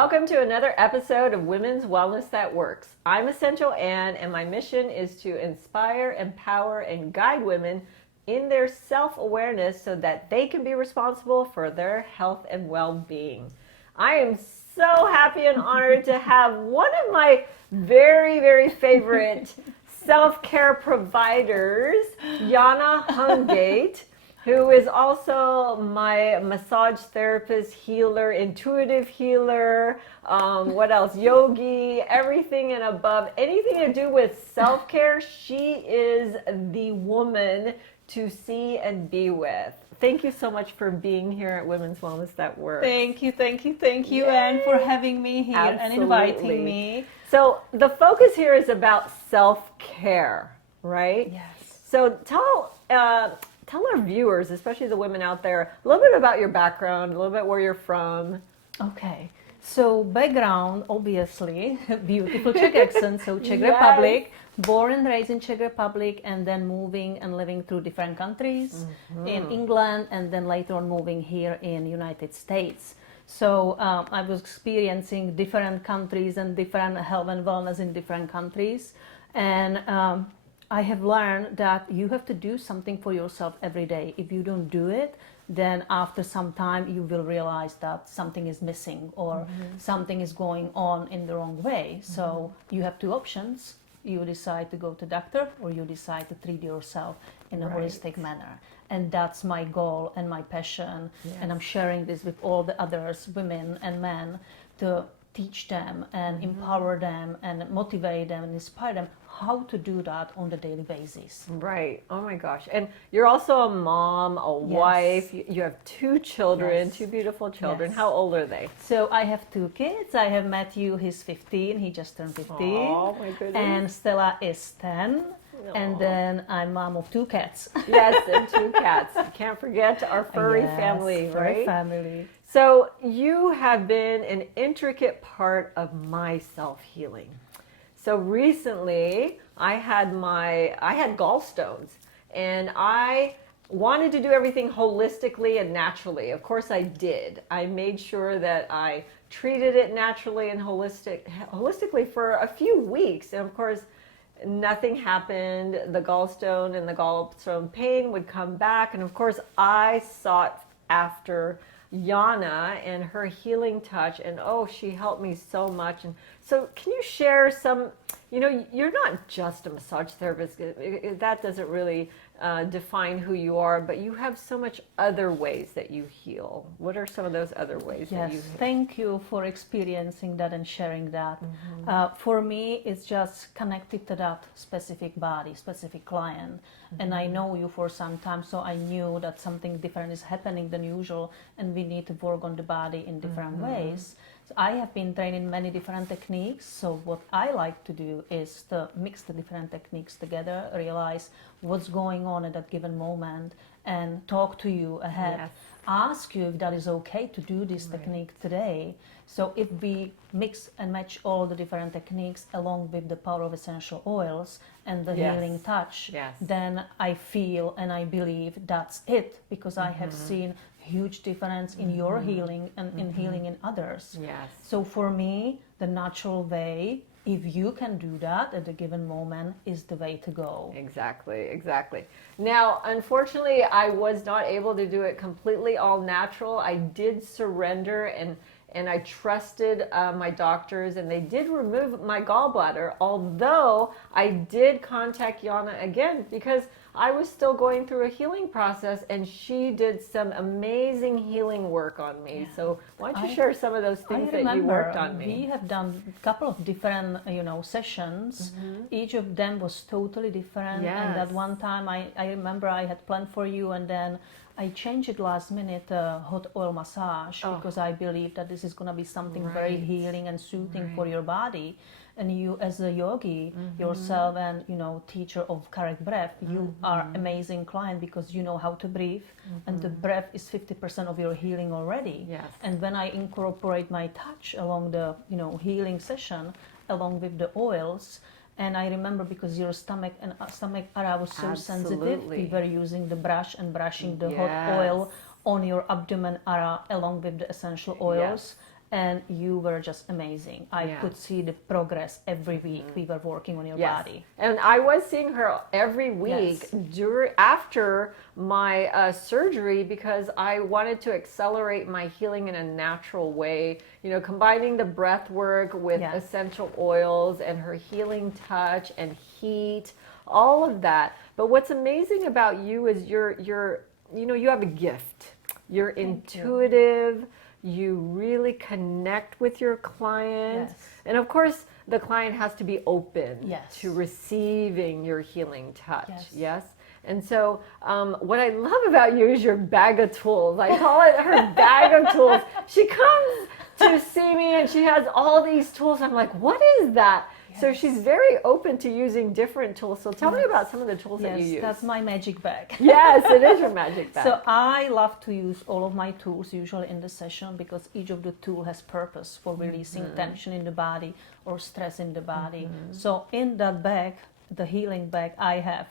welcome to another episode of Women's Wellness That Works. I'm Essential Ann, and my mission is to inspire, empower, and guide women in their self-awareness so that they can be responsible for their health and well-being. I am so happy and honored to have one of my very, very favorite self-care providers, Jana Hungate, who is also my massage therapist, healer, intuitive healer, what else? Yogi, everything and above. Anything to do with self-care, she is the woman to see and be with. Thank you so much for being here at Women's Wellness That Works. Thank you, Anne, for having me here and inviting me. So the focus here is about self-care, right? Yes. So tell our viewers, especially the women out there, a little bit about your background, a little bit where you're from. Okay. So background, obviously, beautiful Czech accent, so Czech Republic, born and raised in Czech Republic, and then moving and living through different countries in England, and then later on moving here in United States. So I was experiencing different countries and different health and wellness in different countries. And I have learned that you have to do something for yourself every day. If you don't do it, then after some time you will realize that something is missing or something is going on in the wrong way. So you have two options. You decide to go to doctor, or you decide to treat yourself in a holistic manner. And that's my goal and my passion. Yes. And I'm sharing this with all the others, women and men, to teach them and empower them and motivate them and inspire them how to do that on a daily basis. Right. Oh my gosh. And you're also a mom, a wife. You have two children, two beautiful children. How old are they? So I have two kids. I have Matthew, he's 15. He just turned 15. Oh my goodness. And Stella is 10. Aww. And then I'm mom of two cats. Yes, and two cats. You can't forget our furry family, right? Furry family. So you have been an intricate part of my self-healing. So recently I had gallstones, and I wanted to do everything holistically and naturally. Of course I did. I made sure that I treated it naturally and holistically for a few weeks. And of course, nothing happened. The gallstone and the gallstone pain would come back. And of course, I sought after Jana and her healing touch, and she helped me so much. And so can you share some, you're not just a massage therapist, that doesn't really define who you are, but you have so much other ways that you heal. What are some of those other ways that you heal? Thank you for experiencing that and sharing that. For me, it's just connected to that specific body, specific client. And I know you for some time, so I knew that something different is happening than usual, and we need to work on the body in different ways. So I have been trained in many different techniques, so what I like to do is to mix the different techniques together, realize what's going on at that given moment, and talk to you ahead. Yes. Ask you if that is okay to do this technique today. So if we mix and match all the different techniques along with the power of essential oils and the healing touch, then I feel and I believe that's it, because I have seen huge difference in your healing and in healing in others. Yes. So for me, the natural way, if you can do that at a given moment, is the way to go. Exactly. Now, unfortunately, I was not able to do it completely all natural. I did surrender, and I trusted my doctors, and they did remove my gallbladder, although I did contact Jana again because I was still going through a healing process, and she did some amazing healing work on me. Yeah. So why don't you share some of those things that you worked on me? We have done a couple of different, sessions. Each of them was totally different. Yes. And that one time I remember I had planned for you, and then I changed it last minute, hot oil massage, because I believe that this is going to be something very healing and soothing for your body. And you, as a yogi yourself and teacher of correct breath, you are amazing client because you know how to breathe, and the breath is 50% of your healing already. Yes. And when I incorporate my touch along the healing session, along with the oils. And I remember because your stomach area was so sensitive, we were using the brush and brushing the hot oil on your abdomen area along with the essential oils. and you were just amazing. I Yeah. could see the progress every week we were working on your Yes. body. And I was seeing her every week after my surgery because I wanted to accelerate my healing in a natural way. You know, combining the breath work with essential oils and her healing touch and heat, all of that. But what's amazing about you is you have a gift. You're intuitive. You really connect with your client. Yes. And of course, the client has to be open to Yes. receiving your healing touch. Yes. Yes. And so, what I love about you is your bag of tools. I call it her bag of tools. She comes to see me and she has all these tools. I'm like, what is that? So she's very open to using different tools. So tell me about some of the tools that you use. Yes, that's my magic bag. Yes, it is your magic bag. So I love to use all of my tools usually in the session because each of the tool has purpose for releasing tension in the body or stress in the body. So in that bag, the healing bag, I have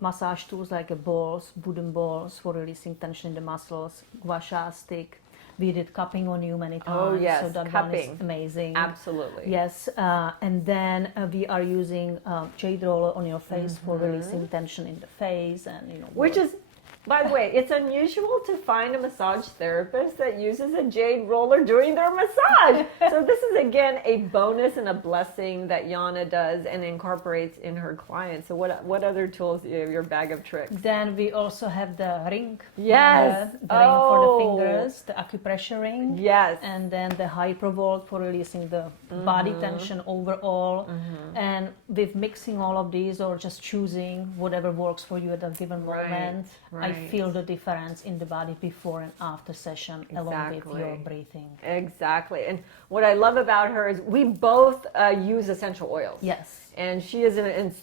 massage tools like balls, wooden balls for releasing tension in the muscles, gua sha stick. We did cupping on you many times. Oh, yes, so that cupping. one is amazing. Absolutely. Yes, and then we are using jade roller on your face for releasing tension in the face, and Which is, by the way, it's unusual to find a massage therapist that uses a jade roller during their massage. So this is again a bonus and a blessing that Jana does and incorporates in her clients. So what other tools do you have? Your bag of tricks? Then we also have the ring. Yes. The ring for the fingers, the acupressure ring. Yes. And then the hypervolt for releasing the body tension overall. And with mixing all of these or just choosing whatever works for you at a given moment, I feel the difference in the body before and after session along with your breathing. Exactly. And what I love about her is we both use essential oils. Yes. And she is an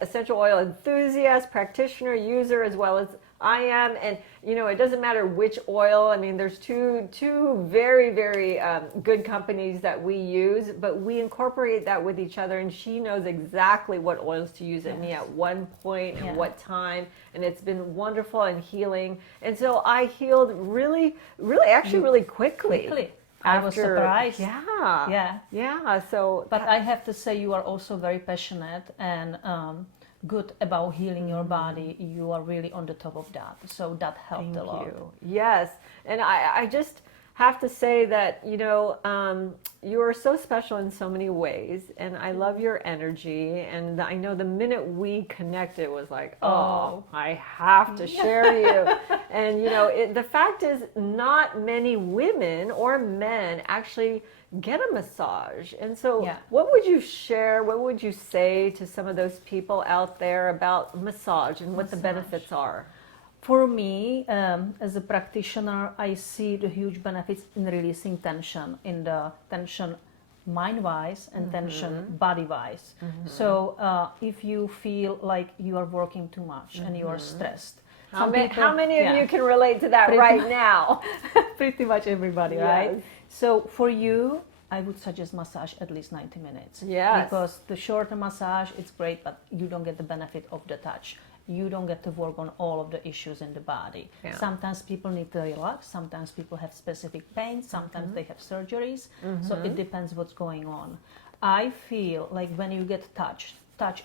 essential oil enthusiast, practitioner, user, as well as I am. And, it doesn't matter which oil. I mean, there's two very, very good companies that we use, but we incorporate that with each other. And she knows exactly what oils to use at me at one point and what time. And it's been wonderful and healing. And so I healed really, really quickly. I was surprised. Yeah. So, but I have to say, you are also very passionate and good about healing your body. You are really on the top of that. So that helped a lot. Yes. And I just have to say that, you are so special in so many ways. And I love your energy. And I know the minute we connected was like, oh, I have to share you. And, the fact is not many women or men actually get a massage. And so what would you share, what would you say to some of those people out there about massage and what the benefits are? For me, as a practitioner, I see the huge benefits in releasing tension, in the tension mind-wise and tension body-wise. So if you feel like you are working too much and you are stressed, how many of you can relate to that right now? Pretty much everybody, right? So for you, I would suggest massage at least 90 minutes. Yes. Because the shorter massage, it's great, but you don't get the benefit of the touch. You don't get to work on all of the issues in the body. Yeah. Sometimes people need to relax. Sometimes people have specific pain. Sometimes they have surgeries. So it depends what's going on. I feel like when you get touch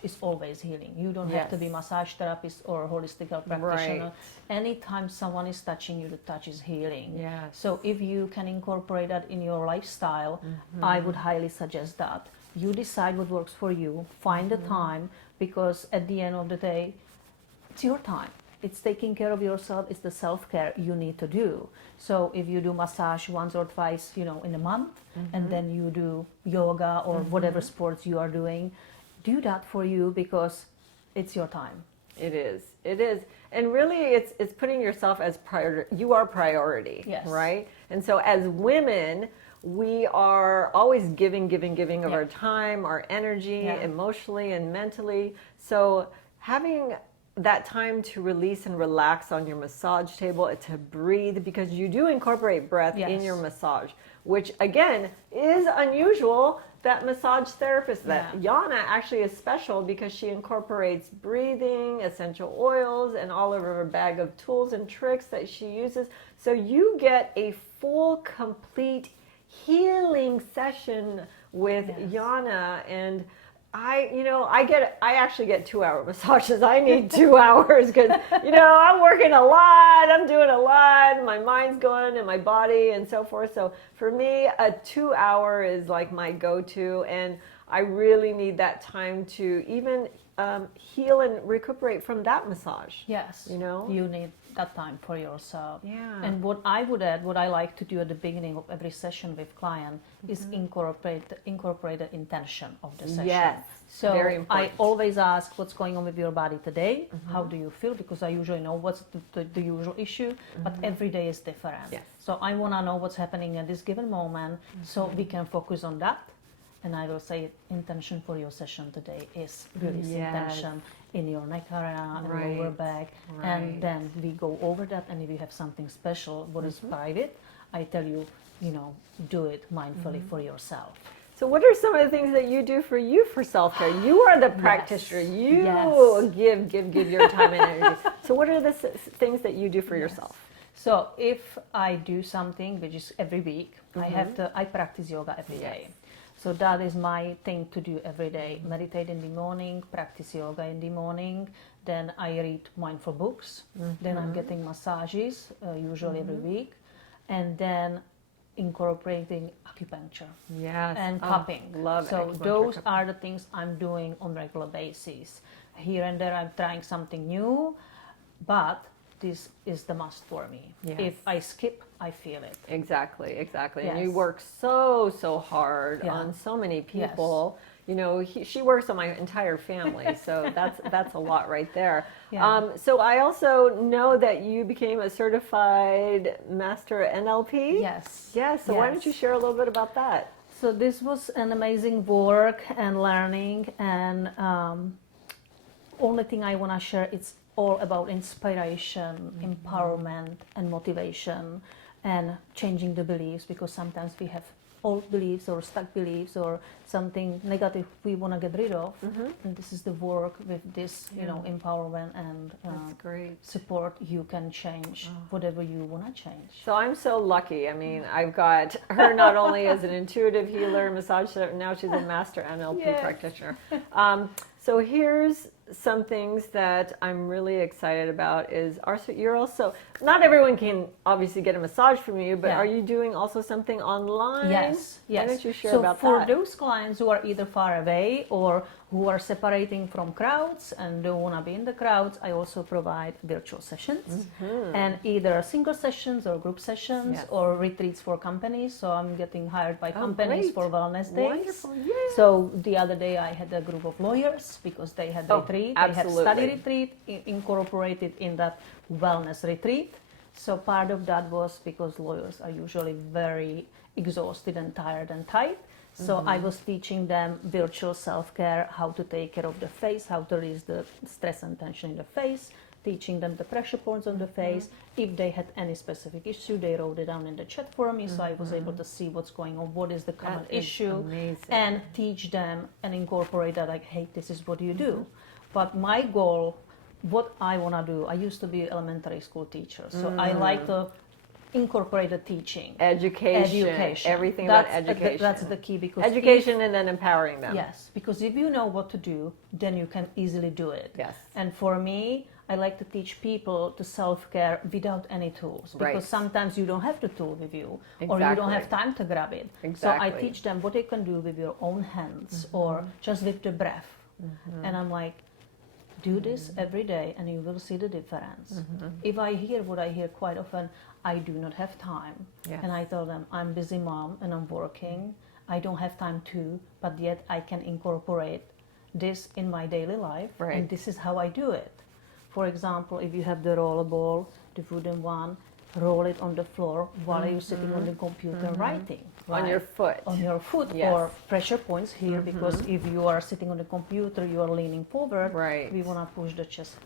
is always healing. You don't have to be massage therapist or holistic health practitioner. Right. Anytime someone is touching you, the touch is healing. Yes. So if you can incorporate that in your lifestyle, I would highly suggest that. You decide what works for you. Find the time, because at the end of the day, it's your time. It's taking care of yourself. It's the self-care you need to do. So if you do massage once or twice, in a month, and then you do yoga or whatever sports you are doing, do that for you because it's your time. It is. And really it's putting yourself as priority. You are priority, right? And so as women, we are always giving of our time, our energy, emotionally and mentally. So having that time to release and relax on your massage table, to breathe, because you do incorporate breath in your massage, which again is unusual. That massage therapist, that Jana actually is special because she incorporates breathing, essential oils, and all of her bag of tools and tricks that she uses. So you get a full, complete healing session with Jana, and I actually get 2-hour massages. I need 2 hours because, I'm working a lot, I'm doing a lot, my mind's going and my body and so forth. So for me, a 2-hour is like my go-to, and I really need that time to even heal and recuperate from that massage. Yes, you need that time for yourself. Yeah. And what I would add, what I like to do at the beginning of every session with client is incorporate the intention of the session. Yes. So very important. I always ask what's going on with your body today. How do you feel? Because I usually know what's the usual issue, but every day is different. Yes. So I want to know what's happening at this given moment, so we can focus on that. And I will say intention for your session today is release intention in your neck area and lower back. And then we go over that, and if you have something special, what is private, I tell you, do it mindfully for yourself. So what are some of the things that you do for self-care? You are the practitioner. You give your time and energy. So what are the things that you do for yourself? So if I do something, which is every week, I practice yoga every day. So that is my thing to do every day. Meditate in the morning, practice yoga in the morning. Then I read mindful books. Then I'm getting massages, usually every week. And then incorporating acupuncture and cupping. Love so acupuncture, those are the things I'm doing on regular basis. Here and there I'm trying something new, but this is the must for me. Yes. If I skip, I feel it. Exactly. Yes. And you work so hard on so many people. She works on my entire family, so that's a lot right there. So I also know that you became a certified master NLP. Yes. So why don't you share a little bit about that? So this was an amazing work and learning, and only thing I want to share, it's all about inspiration, empowerment, and motivation, and changing the beliefs, because sometimes we have old beliefs or stuck beliefs or something negative we want to get rid of, and this is the work with this empowerment and support. You can change whatever you want to change. So I'm so lucky. I mean, I've got her not only as an intuitive healer, massage therapist, now she's a master NLP practitioner. So here's some things that I'm really excited about is you're also, not everyone can obviously get a massage from you, but are you doing also something online? Yes. Why don't you share about that? So for those clients who are either far away or who are separating from crowds and don't want to be in the crowds, I also provide virtual sessions, and either single sessions or group sessions or retreats for companies. So I'm getting hired by companies for wellness days. Wonderful. So the other day I had a group of lawyers because they had retreat. They had study retreat incorporated in that wellness retreat. So part of that was because lawyers are usually very exhausted and tired and tight. So I was teaching them virtual self-care, how to take care of the face, how to release the stress and tension in the face, teaching them the pressure points on the face. If they had any specific issue, they wrote it down in the chat for me, so I was able to see what's going on, what is the common issue, and teach them and incorporate that, like, hey, this is what you do. But my goal, what I want to do, I used to be an elementary school teacher, so I like to incorporate the teaching. Education. Everything about education. That's the key, because education and then empowering them. Yes, because if you know what to do, then you can easily do it. Yes. And for me, I like to teach people to self-care without any tools, because sometimes you don't have the tool with you, or you don't have time to grab it. So I teach them what they can do with your own hands or just with the breath. And I'm like, do this every day and you will see the difference. If I hear what I hear quite often, I do not have time. And I tell them, I'm busy mom and I'm working. I don't have time to, but yet I can incorporate this in my daily life. And this is how I do it. For example, if you have the roller ball, the wooden one, roll it on the floor while you're sitting on the computer writing. On your foot. On your foot, or pressure points here, because if you are sitting on the computer, you are leaning forward. We want to push the chest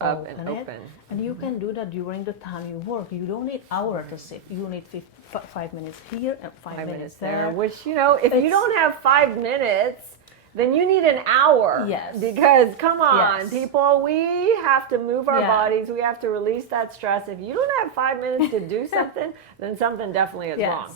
up and open. And you can do that during the time you work. You don't need hour to sit. You need 5 minutes here and 5 minutes there. Which, if you don't have 5 minutes, then you need an hour. Because, come on, people, we have to move our bodies. We have to release that stress. If you don't have 5 minutes to do something, then something definitely is wrong.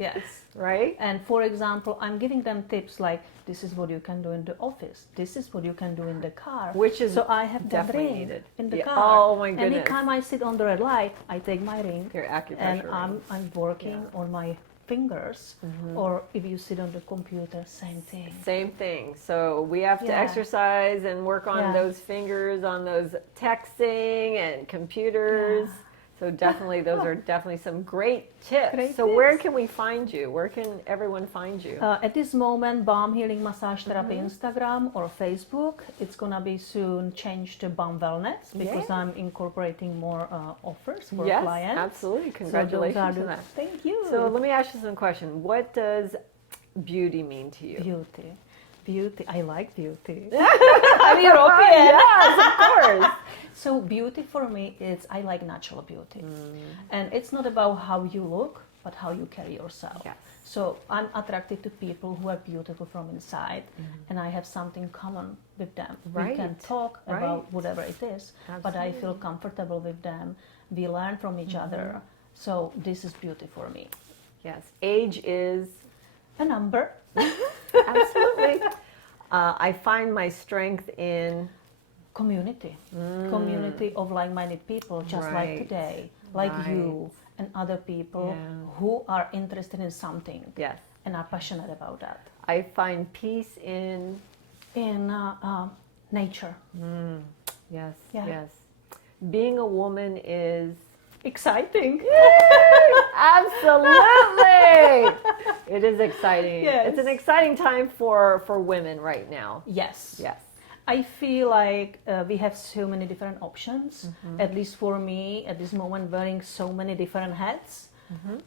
Yes. Right? And for example, I'm giving them tips like, this is what you can do in the office. This is what you can do in the car. Which is so I have that definitely ring needed. in the Yeah. car. Oh my goodness. Anytime I sit on the red light, I take my ring Your acupressure and ring. I'm working on my fingers. Or if you sit on the computer, same thing. Same thing. So we have to Yeah. exercise and work on Yeah. those fingers, on those texting and computers. Yeah. So definitely, those are definitely some great tips. Great So where tips. can we find you? Where can everyone find you? At this moment, Balm Healing Massage Therapy Instagram or Facebook. It's gonna be soon changed to Balm Wellness because Yeah. I'm incorporating more offers for Yes, clients. absolutely. So those Congratulations are on the, that. thank you. So let me ask you some question. What does beauty mean to you? Beauty. Beauty. I like beauty. I'm European. Yes, of course. So beauty for me is I like natural beauty. And it's not about how you look, but how you carry yourself. Yes. So I'm attracted to people who are beautiful from inside and I have something common with them. Right. We can talk Right. about whatever it is, but I feel comfortable with them. We learn from each other. So this is beauty for me. Yes. Age is A number. absolutely. I find my strength in Community. Community of like-minded people, just like Right. today, like Right. you and other people Yeah. who are interested in something yes. and are passionate about that. I find peace in In nature. yes, Yeah. yes. Being a woman is Exciting. absolutely. It is exciting. Yes. It's an exciting time for women right now. Yes. Yes. I feel like we have so many different options. At least for me, at this moment, wearing so many different hats.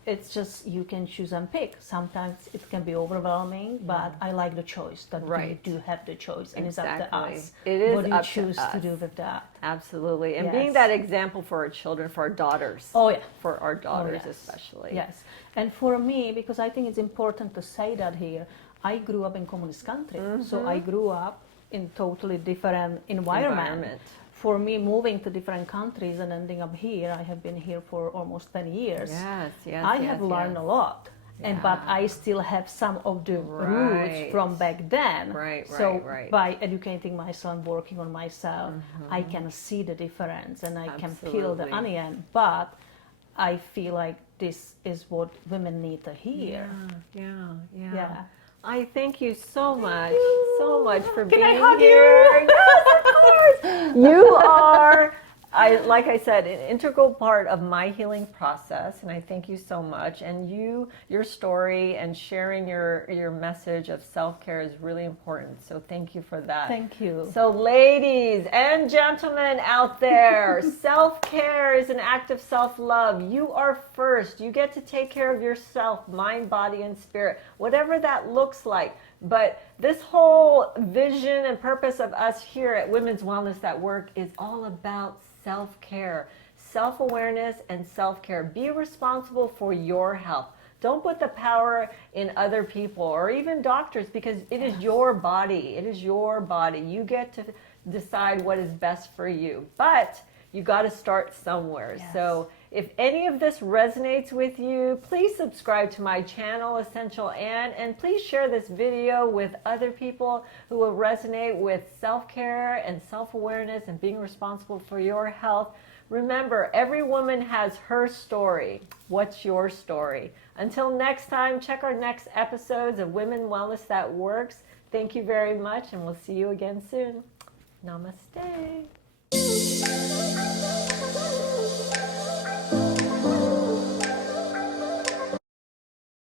It's just you can choose and pick. Sometimes it can be overwhelming, but I like the choice that Right. we do have the choice, and it's up to Exactly. us. It is what do you up to choose to us. do with that? Absolutely. And Yes. being that example for our children, for our daughters. Oh yeah. For our daughters yes. especially. Yes, and for me, because I think it's important to say that here, I grew up in communist country, so I grew up in totally different environment. For me, moving to different countries and ending up here, I have been here for almost 10 years. Yes, yes. I have learned a lot. But I still have some of the roots Right. from back then. Right, So right. by educating myself, working on myself, I can see the difference and I can peel the Absolutely. onion. But I feel like this is what women need to hear. Yeah. I thank you so much, for Can being I hug here. you? Yes, of course. You are, like I said, an integral part of my healing process, and I thank you so much. And your story and sharing your message of self-care is really important. So thank you for that. Thank you. So ladies and gentlemen out there, self-care is an act of self-love. You are first. You get to take care of yourself, mind, body, and spirit, whatever that looks like. But this whole vision and purpose of us here at Women's Wellness at Work is all about self-care, self-awareness, and self-care. Be responsible for your health. Don't put the power in other people or even doctors, because it is your body. It is your body. You get to decide what is best for you. But you got to start somewhere. Yes. So if any of this resonates with you, please subscribe to my channel, Essential Ann, and please share this video with other people who will resonate with self-care and self-awareness and being responsible for your health. Remember, every woman has her story. What's your story? Until next time, check our next episodes of Women Wellness That Works. Thank you very much, and we'll see you again soon. Namaste.